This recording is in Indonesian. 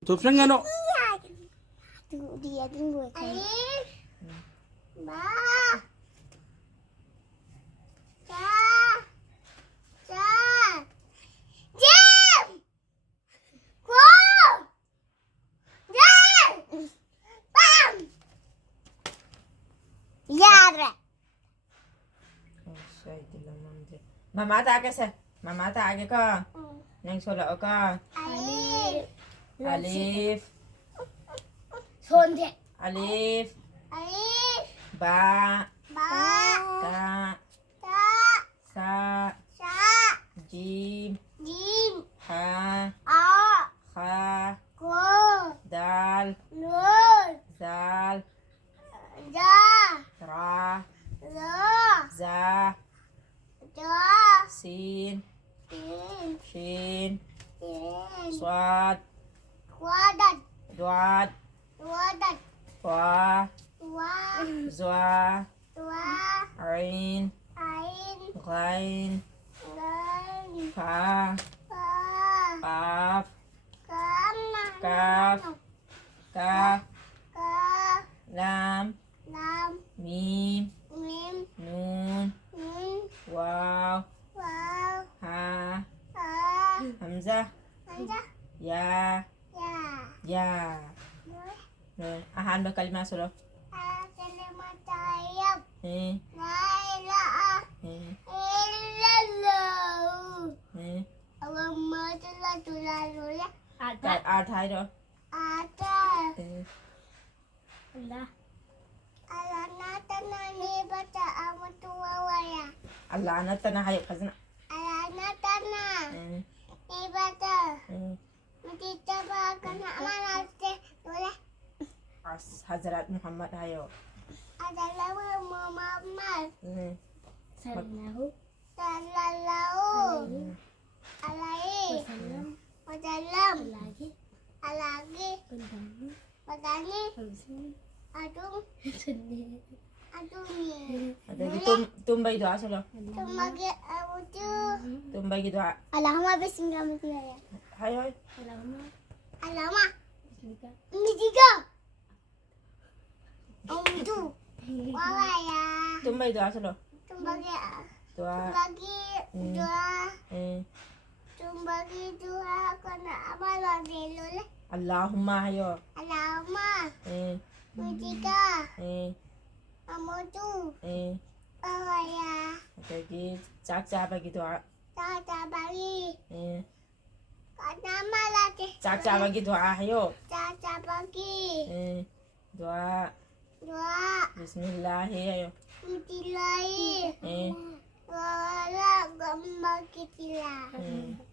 Tupsan nga no. Tunggu dia tunggu kan. Ba. Ca. Ca. Jam. Ko. Jam. Bam. Yara. Mama ta आगे से mama ta आगे का नहीं छोला का Alif. अलिफ Sonde. अलिफ Alif. बा Ba. ता Ta. सा Sa. जीम Jim. हा A. खा Ko. दाल Nur. जाल Ja. रा Lo. जा Ja. सीन Sin. शीन Sin. स्वाद Wadat. द्वाद Wadat. वा Wa. ज़्वा Wa. عين Ain. غين Gan. फा Pa. قاف Kana. كاف كاف Ka. لام Lam. ميم Mim. نون Nun. واو Wow. ها Ha. همزة Anda. يا Ya. يا Nur. نون أهم كلمة سلو Kalimat tayyib. إيه La ilaha إيه illallah. إيه Allahumma sholli ala आठ है दो ada إيه Allah alana tanani baca amatu wawaya الله أنا تنا هاي خزنة alana tana إيه ibata إيه mesti coba kena mana sih boleh حضرات محمد هايو adalah Muhammad إيه sallallahu إيه alaihi wasallam alagi padani adung adungi هذا توم بيدو عسلو tumagi awuju توم بيدو Allahumma bismillah هاي هاي Alama ini tiga tu wawaya توم بيدو عسلو tumbagi دعاء tumbagi dua إيه tumbagi dua kena apa lagi lule اللهم هايو Alama إيه ini tiga إيه kamu tu إيه wawaya jadi cak bagi doa tata bagi إيه nama lagi cak bagi doa ayo tata bagi إيه doa dua Bismillah ayo mutilai إيه wala gambar kitilah إيه